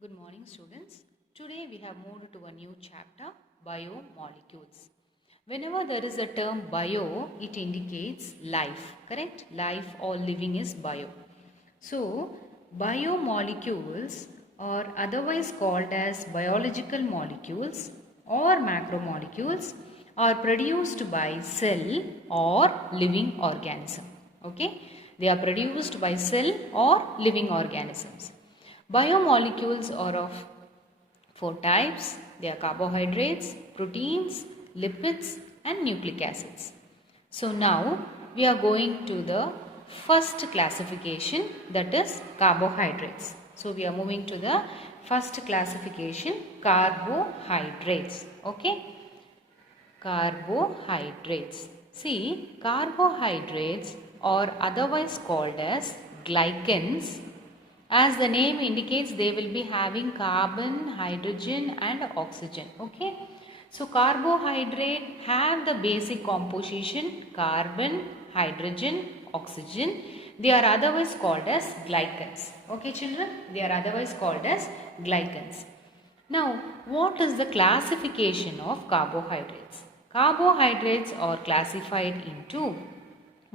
Good morning students. Today we have moved to a new chapter, biomolecules. Whenever there is a term bio, it indicates life, correct? Life or living is bio. So, biomolecules are otherwise called as biological molecules or macromolecules are produced by cell or living organism. Okay? They are produced by cell or living organisms. Biomolecules are of four types. They are carbohydrates, proteins, lipids and nucleic acids. So now we are going to the first classification, that is carbohydrates. So we are moving to the first classification, carbohydrates. Okay. Carbohydrates. See, carbohydrates are otherwise called as glycans. As the name indicates, they will be having carbon, hydrogen and oxygen. Okay. So, carbohydrate have the basic composition carbon, hydrogen, oxygen. They are otherwise called as glycans. Okay children, they are otherwise called as glycans. Now, what is the classification of carbohydrates? Carbohydrates are classified into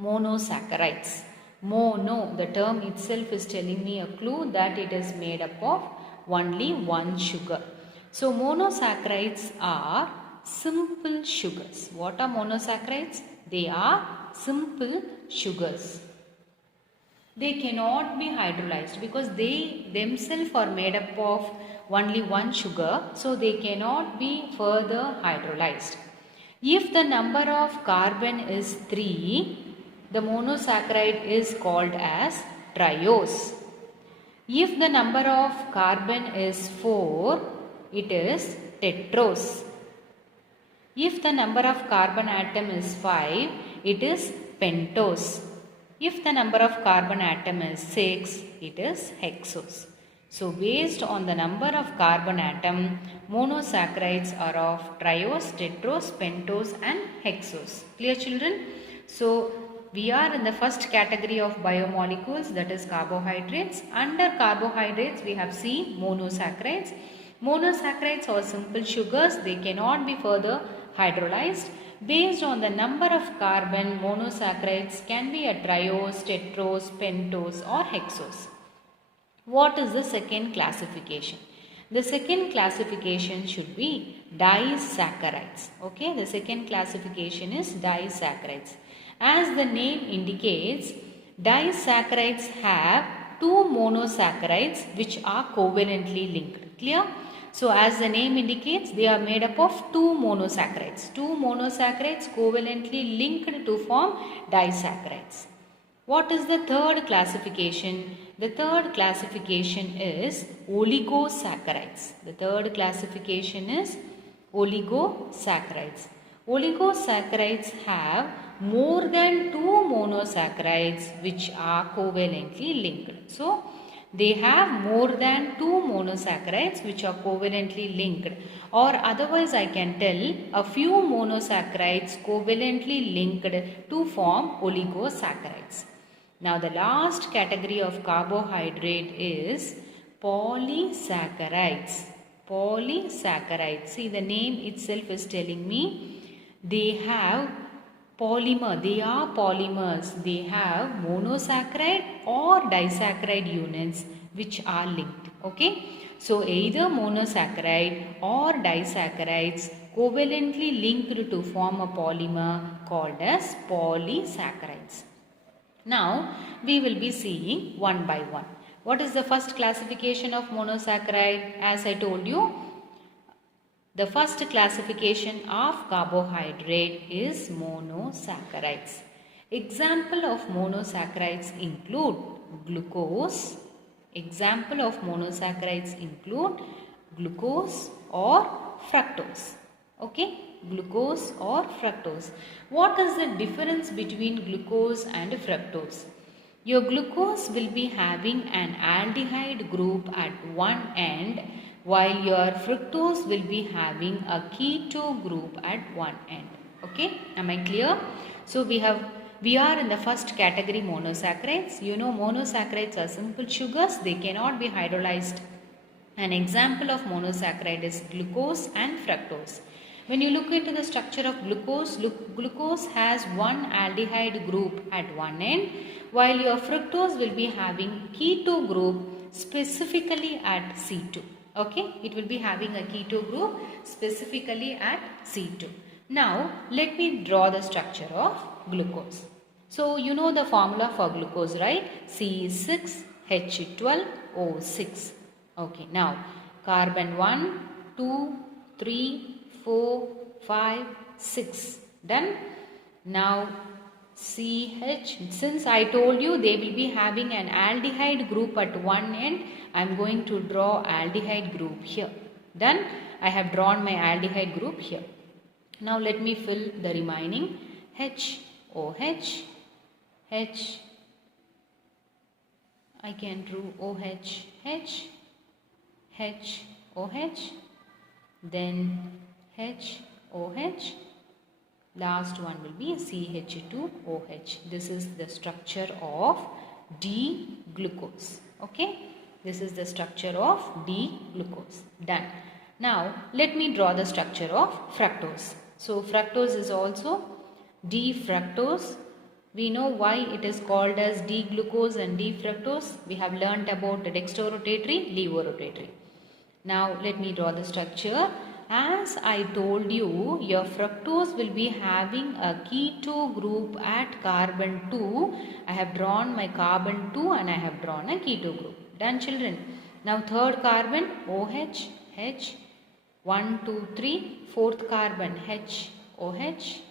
monosaccharides. Mono, the term itself is telling me a clue that it is made up of only one sugar. So, monosaccharides are simple sugars. What are monosaccharides? They are simple sugars. They cannot be hydrolyzed because they themselves are made up of only one sugar, so they cannot be further hydrolyzed. If the number of carbon is 3, the monosaccharide is called as triose. If the number of carbon is 4, it is tetrose. If the number of carbon atom is 5, it is pentose. If the number of carbon atom is 6, it is hexose. So, based on the number of carbon atom, monosaccharides are of triose, tetrose, pentose and hexose. Clear children? So, we are in the first category of biomolecules, that is carbohydrates. Under carbohydrates, we have seen monosaccharides. Monosaccharides are simple sugars. They cannot be further hydrolyzed. Based on the number of carbon, monosaccharides can be a triose, tetrose, pentose or hexose. What is the second classification? The second classification should be disaccharides. Okay, the second classification is disaccharides. As the name indicates, disaccharides have two monosaccharides which are covalently linked. Clear? So, as the name indicates, they are made up of two monosaccharides. Two monosaccharides covalently linked to form disaccharides. What is the third classification? The third classification is oligosaccharides. The third classification is oligosaccharides. Oligosaccharides have more than two monosaccharides which are covalently linked. So, they have more than two monosaccharides which are covalently linked, or otherwise I can tell a few monosaccharides covalently linked to form oligosaccharides. Now the last category of carbohydrate is polysaccharides. Polysaccharides. See, the name itself is telling me they have polymer. They are polymers. They have monosaccharide or disaccharide units which are linked. Okay. So either monosaccharide or disaccharides covalently linked to form a polymer called as polysaccharides. Now, we will be seeing one by one. What is the first classification of monosaccharide? As I told you, the first classification of carbohydrate is monosaccharides. Example of monosaccharides include glucose. Example of monosaccharides include glucose or fructose. Okay, glucose or fructose. What is the difference between glucose and fructose? Your glucose will be having an aldehyde group at one end, while your fructose will be having a keto group at one end. Okay, am I clear? So we are in the first category, monosaccharides. You know, monosaccharides are simple sugars. They cannot be hydrolyzed An example of monosaccharide is glucose and fructose. When you look into the structure of glucose, glucose has one aldehyde group at one end, while your fructose will be having keto group specifically at C2. Okay, it will be having a keto group specifically at C2. Now, let me draw the structure of glucose. So, you know the formula for glucose, right? C6H12O6. Okay, now carbon 1, 2, 3, 4, 5, 6. Done. Now CH, since I told you they will be having an aldehyde group at one end, I am going to draw aldehyde group here. Done. I have drawn my aldehyde group here. Now let me fill the remaining HOH, H, I can draw OH, H, OH, then HOH, last one will be CH2OH. This is the structure of D-glucose. Okay, this is the structure of D-glucose. Done. Now let me draw the structure of fructose. So fructose is also D-fructose. We know why it is called as D-glucose and D-fructose. We have learnt about dextrorotatory, levorotatory. Now let me draw the structure. As I told you, your fructose will be having a keto group at carbon 2. I have drawn my carbon 2 and I have drawn a keto group. Done, children. Now third carbon OH, H, 1, 2, 3. Fourth carbon HOH.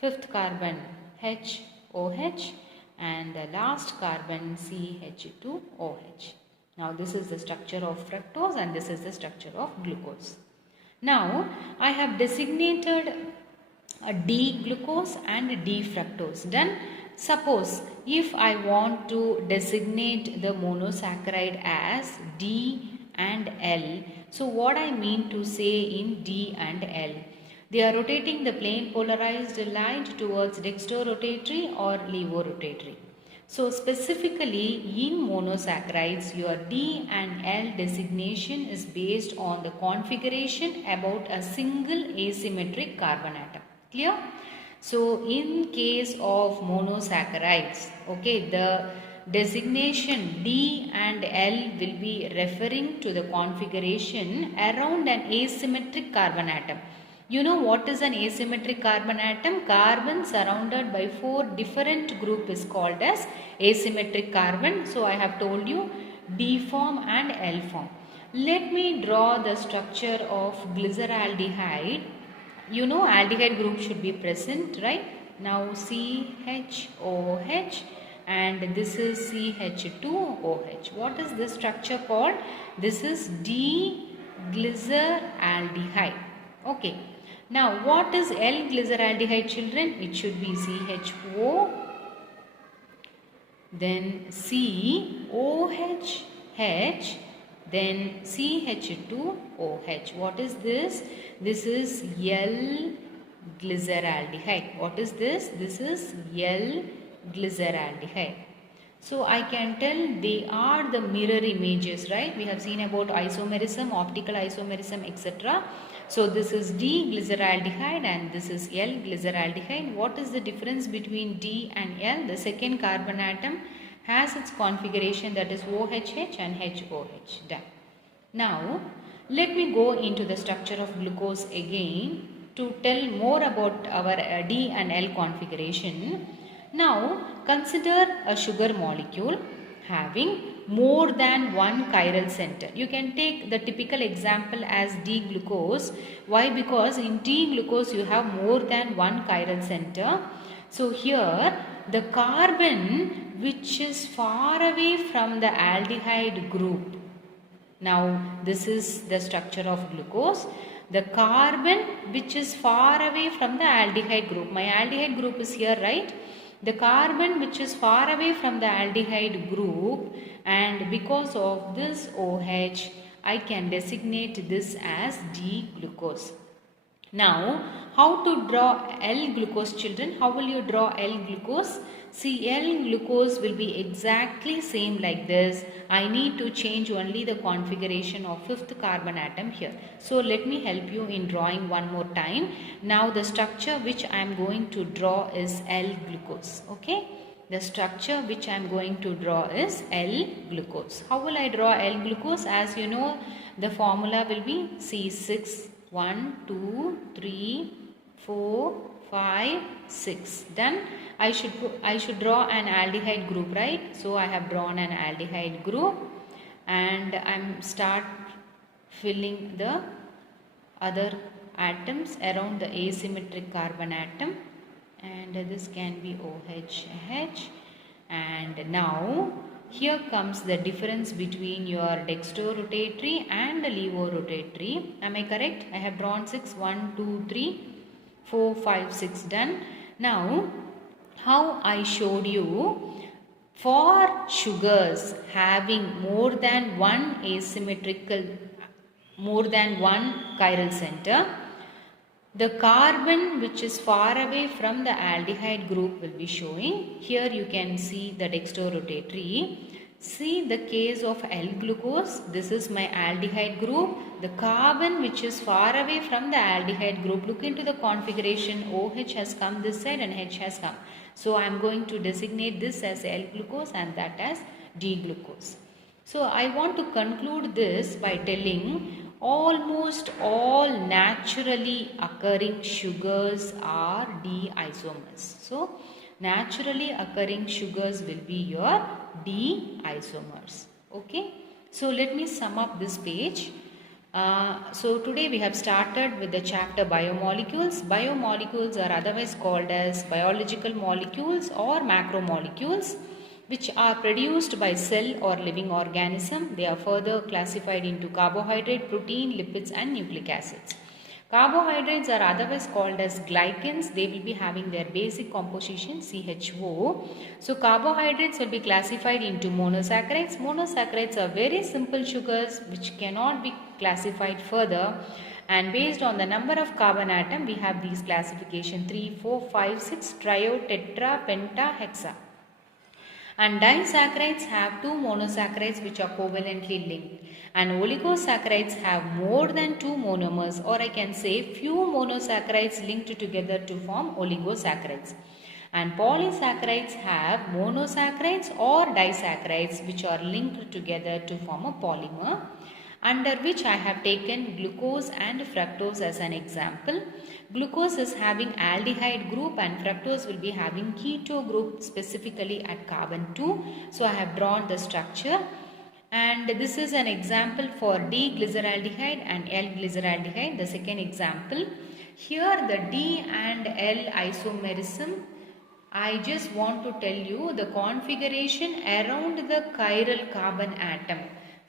Fifth carbon HOH. And the last carbon CH2OH. Now this is the structure of fructose and this is the structure of glucose. Now I have designated a D-glucose and a D-fructose. Done. Suppose if I want to designate the monosaccharide as D and L. So what I mean to say in D and L? They are rotating the plane polarized light towards dextrorotatory or levorotatory. So specifically in monosaccharides, your D and L designation is based on the configuration about a single asymmetric carbon atom. Clear? So in case of monosaccharides, okay, the designation D and L will be referring to the configuration around an asymmetric carbon atom. You know what is an asymmetric carbon atom? Carbon surrounded by 4 different groups is called as asymmetric carbon. So I have told you D form and L form. Let me draw the structure of glyceraldehyde. You know aldehyde group should be present, right? Now CHOH and this is CH2OH. What is this structure called? This is D-glyceraldehyde. Okay. Now, what is L-glyceraldehyde, children? It should be CHO, then COH, H, then CH2OH. What is this? This is L-glyceraldehyde. What is this? This is L-glyceraldehyde. So I can tell they are the mirror images, right? We have seen about isomerism, optical isomerism, etc. So this is D-glyceraldehyde and this is L-glyceraldehyde. What is the difference between D and L? The second carbon atom has its configuration, that is OHH and HOH. Done. Now let me go into the structure of glucose again to tell more about our D and L configuration. Now consider a sugar molecule having more than one chiral center. You can take the typical example as D-glucose. Why? Because in D-glucose you have more than one chiral center. So here the carbon which is far away from the aldehyde group. Now this is the structure of glucose. The carbon which is far away from the aldehyde group. My aldehyde group is here, right? The carbon which is far away from the aldehyde group, and because of this OH, I can designate this as D-glucose. Now, how to draw L-glucose, children? How will you draw L-glucose? See, L-glucose will be exactly same like this. I need to change only the configuration of fifth carbon atom here. So, let me help you in drawing one more time. Now, the structure which I am going to draw is L-glucose. Okay? The structure which I am going to draw is L-glucose. How will I draw L-glucose? As you know, the formula will be C6. 1, 2, 3, 4, 5, 6. Done. I should draw an aldehyde group, right? So I have drawn an aldehyde group and I'm start filling the other atoms around the asymmetric carbon atom, and this can be OH. And now here comes the difference between your dextrorotatory and levorotatory. Am I correct? I have drawn 6. 1, 2, 3, 4, 5, 6. Done. Now, how I showed you, for sugars having more than one chiral center, the carbon which is far away from the aldehyde group will be showing. Here you can see the dextrorotatory. See the case of L-glucose. This is my aldehyde group. The carbon which is far away from the aldehyde group, look into the configuration. OH has come this side and H has come. So I am going to designate this as L-glucose and that as D-glucose. So I want to conclude this by telling almost all naturally occurring sugars are D-isomers. So, naturally occurring sugars will be your D-isomers. Okay. So, let me sum up this page. So, today we have started with the chapter biomolecules. Biomolecules are otherwise called as biological molecules or macromolecules, which are produced by cell or living organism. They are further classified into carbohydrate, protein, lipids and nucleic acids. Carbohydrates are otherwise called as glycans. They will be having their basic composition CHO. So carbohydrates will be classified into monosaccharides. Monosaccharides are very simple sugars which cannot be classified further, and based on the number of carbon atom we have these classification 3, 4, 5, 6, trio, tetra, penta, hexa. And disaccharides have two monosaccharides which are covalently linked, and oligosaccharides have more than two monomers, or I can say few monosaccharides linked together to form oligosaccharides. And polysaccharides have monosaccharides or disaccharides which are linked together to form a polymer, under which I have taken glucose and fructose as an example. Glucose is having aldehyde group and fructose will be having keto group, specifically at carbon 2. So I have drawn the structure, and this is an example for D-glyceraldehyde and L-glyceraldehyde, the second example. Here the D and L isomerism, I just want to tell you the configuration around the chiral carbon atom.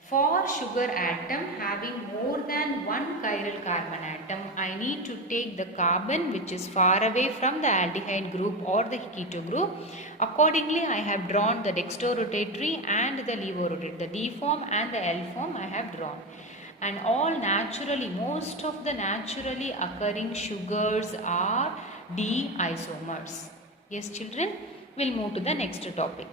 For sugar atom having more than one chiral carbon atom, I need to take the carbon which is far away from the aldehyde group or the keto group. Accordingly, I have drawn the dextrorotatory and the levorotatory. The D form and the L form I have drawn. And all naturally, most of the naturally occurring sugars are D isomers. Yes, children, we'll move to the next topic.